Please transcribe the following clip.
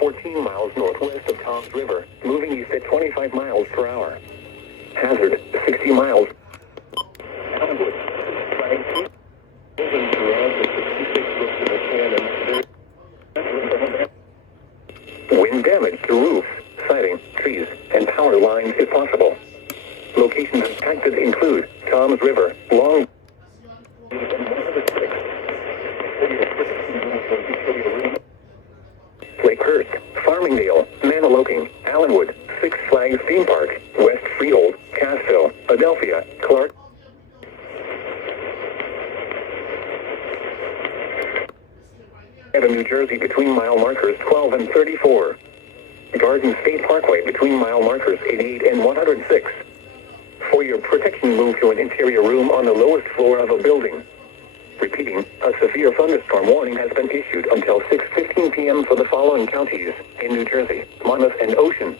14 miles northwest of Toms River, moving east at 25 miles per hour. Hazard, 60 miles. Ellenwood, moving throughout the 66 roofs in the canyon. Wind damage to roofs, siding, trees, and power lines if possible. Locations impacted include Toms River, Long Lakehurst, Farmingdale, Maniloking, Allenwood, Six Flags Theme Park, West Freehold, Cassville, Adelphia, Clark New Jersey between mile markers 12 and 34. Garden State Parkway between mile markers 88 and 106. For your protection, move to an interior room on the lowest floor of a building. Repeating, a severe thunderstorm warning has been issued until 6:15 p.m. for the following counties in New Jersey: Monmouth and Ocean.